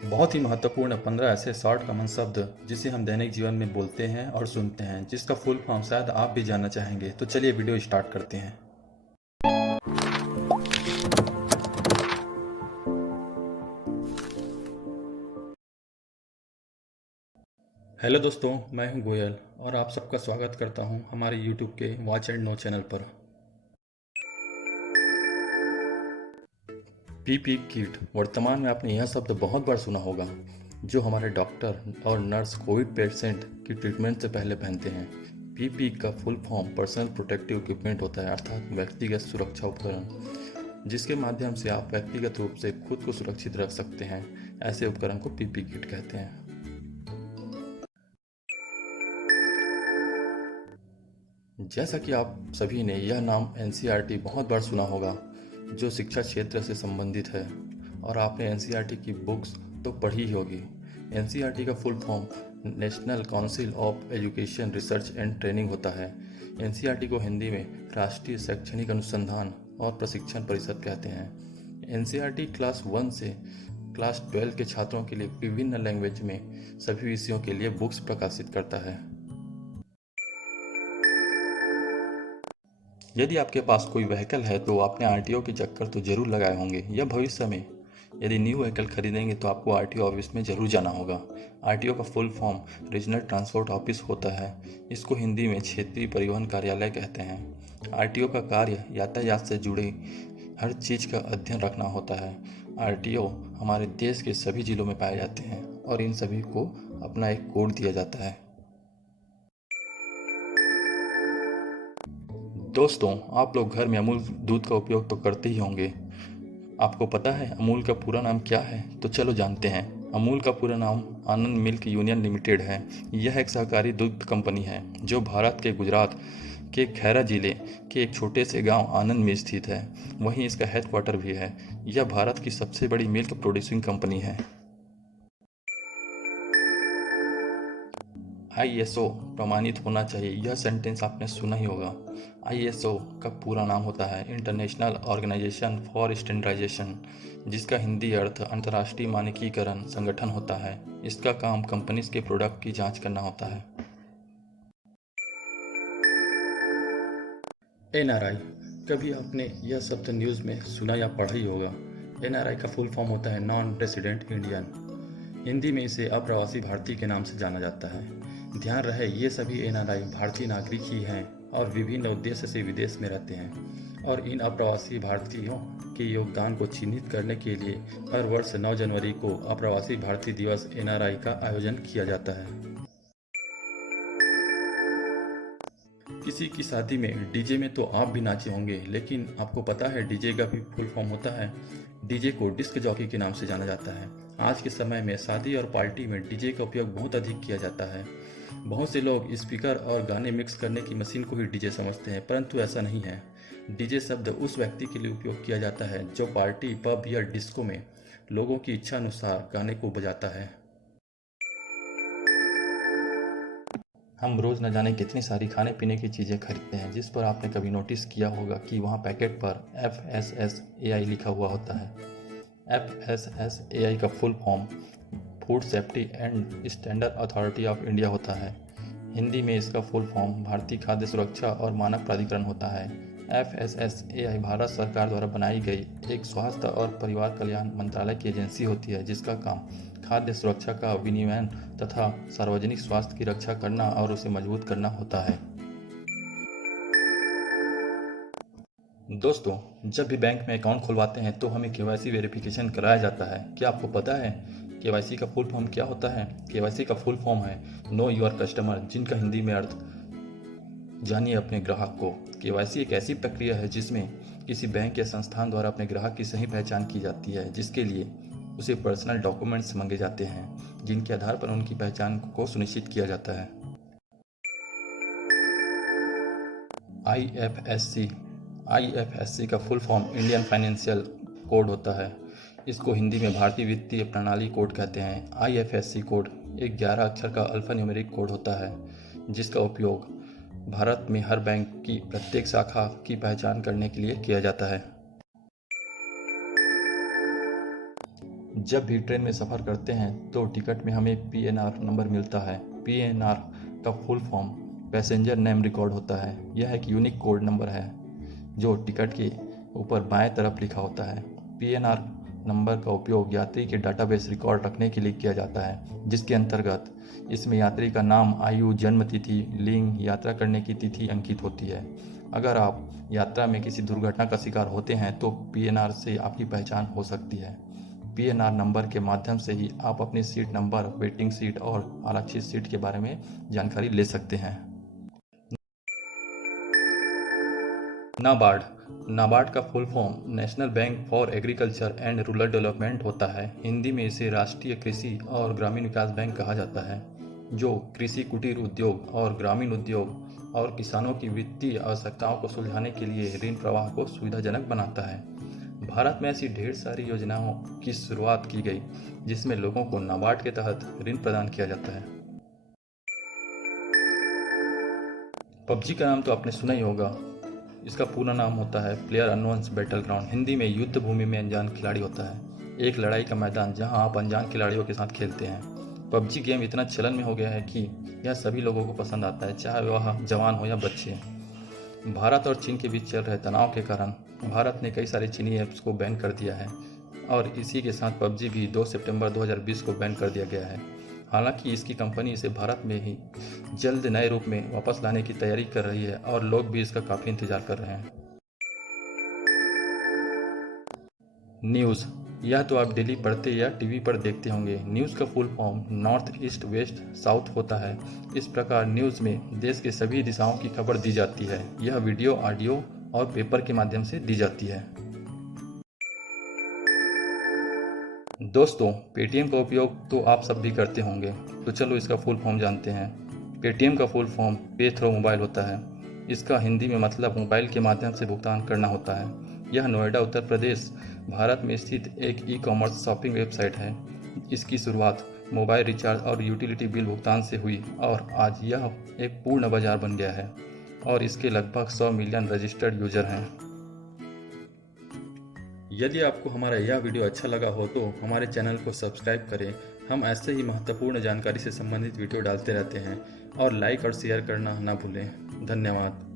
बहुत ही महत्वपूर्ण 15 ऐसे शॉर्ट कॉमन शब्द जिसे हम दैनिक जीवन में बोलते हैं और सुनते हैं, जिसका फुल फॉर्म शायद आप भी जानना चाहेंगे। तो चलिए वीडियो स्टार्ट करते हैं। हेलो दोस्तों, मैं हूं गोयल और आप सबका स्वागत करता हूं हमारे यूट्यूब के वॉच एंड नो चैनल पर। पीपी किट, वर्तमान में आपने यह शब्द बहुत बार सुना होगा, जो हमारे डॉक्टर और नर्स कोविड पेशेंट की ट्रीटमेंट से पहले पहनते हैं। पीपी का full form personal protective equipment होता है, अर्थात व्यक्तिगत सुरक्षा उपकरण, जिसके माध्यम से आप व्यक्तिगत रूप से खुद को सुरक्षित रख सकते हैं। ऐसे उपकरण को पीपी किट कहते हैं। जैसा कि आप सभी ने यह नाम एनसीईआरटी बहुत बार सुना होगा, जो शिक्षा क्षेत्र से संबंधित है, और आपने एनसीईआरटी की बुक्स तो पढ़ी ही होगी। एनसीईआरटी का full form national council of education research and training होता है। एनसीईआरटी को हिंदी में राष्ट्रीय शैक्षणिक अनुसंधान और प्रशिक्षण परिषद कहते हैं। एनसीईआरटी क्लास 1 से क्लास 12 के छात्रों के लिए विभिन्न लैंग्वेज में सभी विषयों के लिए बुक्स प्रकाशित करता है। यदि आपके पास कोई व्हीकल है तो आपने आरटीओ के चक्कर तो जरूर लगाए होंगे, या भविष्य में यदि न्यू व्हीकल खरीदेंगे तो आपको आरटीओ ऑफिस में जरूर जाना होगा। आरटीओ का full form regional transport office होता है। इसको हिंदी में क्षेत्रीय परिवहन कार्यालय कहते हैं। आरटीओ का कार्य यातायात से जुड़े हर चीज़ का अध्ययन रखना होता है। आरटीओ हमारे देश के सभी जिलों में पाए जाते हैं और इन सभी को अपना एक कोड दिया जाता है। दोस्तों, आप लोग घर में अमूल दूध का उपयोग तो करते ही होंगे। आपको पता है अमूल का पूरा नाम क्या है? तो चलो जानते हैं। अमूल का पूरा नाम आनंद मिल्क यूनियन लिमिटेड है। यह एक सहकारी दूध कंपनी है जो भारत के गुजरात के खैरा जिले के एक छोटे से गांव आनंद में स्थित है। वहीं इसका हेडक्वार्टर भी है। यह भारत की सबसे बड़ी मिल्क प्रोड्यूसिंग कंपनी है। आईएसओ प्रमाणित होना चाहिए, यह सेंटेंस आपने सुना ही होगा। आईएसओ का पूरा नाम होता है इंटरनेशनल ऑर्गेनाइजेशन फॉर स्टैंडर्डाइजेशन, जिसका हिंदी अर्थ अंतर्राष्ट्रीय मानकीकरण संगठन होता है। इसका काम कंपनीज के प्रोडक्ट की जांच करना होता है। एनआरआई, कभी आपने यह शब्द न्यूज़ में सुना या पढ़ा ही होगा। एनआरआई का फुल फॉर्म होता है नॉन रेसिडेंट इंडियन। हिंदी में इसे अप्रवासी भारतीय के नाम से जाना जाता है। ध्यान रहे, ये सभी एनआरआई भारतीय नागरिक ही हैं और विभिन्न उद्देश्य से विदेश में रहते हैं। और इन अप्रवासी भारतीयों के योगदान को चिन्हित करने के लिए हर वर्ष 9 जनवरी को अप्रवासी भारतीय दिवस एनआरआई का आयोजन किया जाता है। किसी की शादी में डीजे में तो आप भी नाचे होंगे, लेकिन आपको पता है डीजे का भी फुल फॉर्म होता है? डीजे को डिस्क जॉकी के नाम से जाना जाता है। आज के समय में शादी और पार्टी में डीजे का उपयोग बहुत अधिक किया जाता है। बहुत से लोग स्पीकर और गाने मिक्स करने की मशीन को ही डीजे समझते हैं, परंतु ऐसा नहीं है। डीजे शब्द उस व्यक्ति के लिए उपयोग किया जाता है जो पार्टी, पब या डिस्को में लोगों की इच्छा अनुसार गाने को बजाता है। हम रोज़ न जाने कितनी सारी खाने पीने की चीज़ें खरीदते हैं, जिस पर आपने कभी नोटिस किया होगा कि वहाँ पैकेट पर FSSAI लिखा हुआ होता है। FSSAI का full form food safety and standard authority of India होता है। हिंदी में इसका फुल फॉर्म भारतीय खाद्य सुरक्षा और मानक प्राधिकरण होता है। FSSAI भारत सरकार द्वारा बनाई गई एक स्वास्थ्य और परिवार कल्याण मंत्रालय की एजेंसी होती है, जिसका काम खाद्य सुरक्षा का विनियमन तथा सार्वजनिक स्वास्थ्य की रक्षा करना और उसे मजबूत करना होता है। दोस्तों, जब भी बैंक में अकाउंट खुलवाते हैं तो हमें केवाईसी वेरिफिकेशन कराया जाता है। क्या आपको पता है केवाईसी का फुल फॉर्म क्या होता है? केवाईसी का फुल फॉर्म है नो योर कस्टमर, जिनका हिंदी में अर्थ जानिए अपने ग्राहक को। केवाईसी एक ऐसी प्रक्रिया है जिसमें किसी बैंक या संस्थान द्वारा अपने ग्राहक की सही पहचान की जाती है, जिसके लिए उसे पर्सनल डॉक्यूमेंट्स मांगे जाते हैं, जिनके आधार पर उनकी पहचान को सुनिश्चित किया जाता है। आईएफएससी का full form Indian financial code होता है। इसको हिंदी में भारतीय वित्तीय प्रणाली कोड कहते हैं। आईएफएससी कोड एक 11 अक्षर का अल्फान्यूमेरिक कोड होता है, जिसका उपयोग भारत में हर बैंक की प्रत्येक शाखा की पहचान करने के लिए किया जाता है। जब भी ट्रेन में सफ़र करते हैं तो टिकट में हमें PNR नंबर मिलता है। PNR का full form passenger name record होता है। यह एक यूनिक कोड नंबर है जो टिकट के ऊपर बाएं तरफ लिखा होता है। PNR नंबर का उपयोग यात्री के डाटाबेस रिकॉर्ड रखने के लिए किया जाता है, जिसके अंतर्गत इसमें यात्री का नाम, आयु, जन्म तिथि, लिंग, यात्रा करने की तिथि अंकित होती है। अगर आप यात्रा में किसी दुर्घटना का शिकार होते हैं तो PNR से आपकी पहचान हो सकती है। PNR नंबर के माध्यम से ही आप अपनी सीट नंबर, वेटिंग सीट और आरक्षित सीट के बारे में जानकारी ले सकते हैं। नाबार्ड का full form national bank for agriculture and rural development होता है। हिंदी में इसे राष्ट्रीय कृषि और ग्रामीण विकास बैंक कहा जाता है, जो कृषि, कुटीर उद्योग और ग्रामीण उद्योग और किसानों की वित्तीय आवश्यकताओं को सुलझाने के लिए ऋण प्रवाह को सुविधाजनक बनाता है। भारत में ऐसी ढेर सारी योजनाओं की शुरुआत की गई जिसमें लोगों को नाबार्ड के तहत ऋण प्रदान किया जाता है। PUBG का नाम तो आपने सुना ही होगा। इसका पूरा नाम होता है player unknowns battle ground. Hindi में युद्ध भूमि में अनजान खिलाड़ी होता है, एक लड़ाई का मैदान जहां आप अनजान खिलाड़ियों के साथ खेलते हैं। PUBG गेम इतना चलन में हो गया है कि यह सभी लोगों को पसंद आता है, चाहे वह जवान हो या बच्चे। भारत और चीन के बीच चल रहे तनाव के कारण भारत ने कई सारे चीनी ऐप्स को बैन कर दिया है और इसी के साथ PUBG भी 2 सितंबर 2020 को बैन कर दिया गया है। हालांकि इसकी कंपनी इसे भारत में ही जल्द नए रूप में वापस लाने की तैयारी कर रही है और लोग भी इसका काफ़ी इंतजार कर रहे हैं। न्यूज़, यह तो आप डेली पढ़ते या टीवी पर देखते होंगे। न्यूज़ का full form north, east, west, south होता है। इस प्रकार न्यूज़ में देश के सभी दिशाओं की खबर दी जाती है। यह वीडियो, ऑडियो और पेपर के माध्यम से दी जाती है। दोस्तों, पेटीएम का उपयोग तो आप सब भी करते होंगे, तो चलो इसका फुल फॉर्म जानते हैं। पेटीएम का फुल फॉर्म पे थ्रू मोबाइल होता है। इसका हिंदी में मतलब मोबाइल के माध्यम से भुगतान करना होता है। यह नोएडा, उत्तर प्रदेश, भारत में स्थित एक ई-कॉमर्स शॉपिंग वेबसाइट है। इसकी शुरुआत मोबाइल रिचार्ज और यूटिलिटी बिल भुगतान से हुई और आज यह एक पूर्ण बाजार बन गया है और इसके लगभग 100 मिलियन रजिस्टर्ड यूजर हैं। यदि आपको हमारा यह वीडियो अच्छा लगा हो तो हमारे चैनल को सब्सक्राइब करें। हम ऐसे ही महत्वपूर्ण जानकारी से संबंधित वीडियो डालते रहते हैं और लाइक और शेयर करना ना भूलें। धन्यवाद।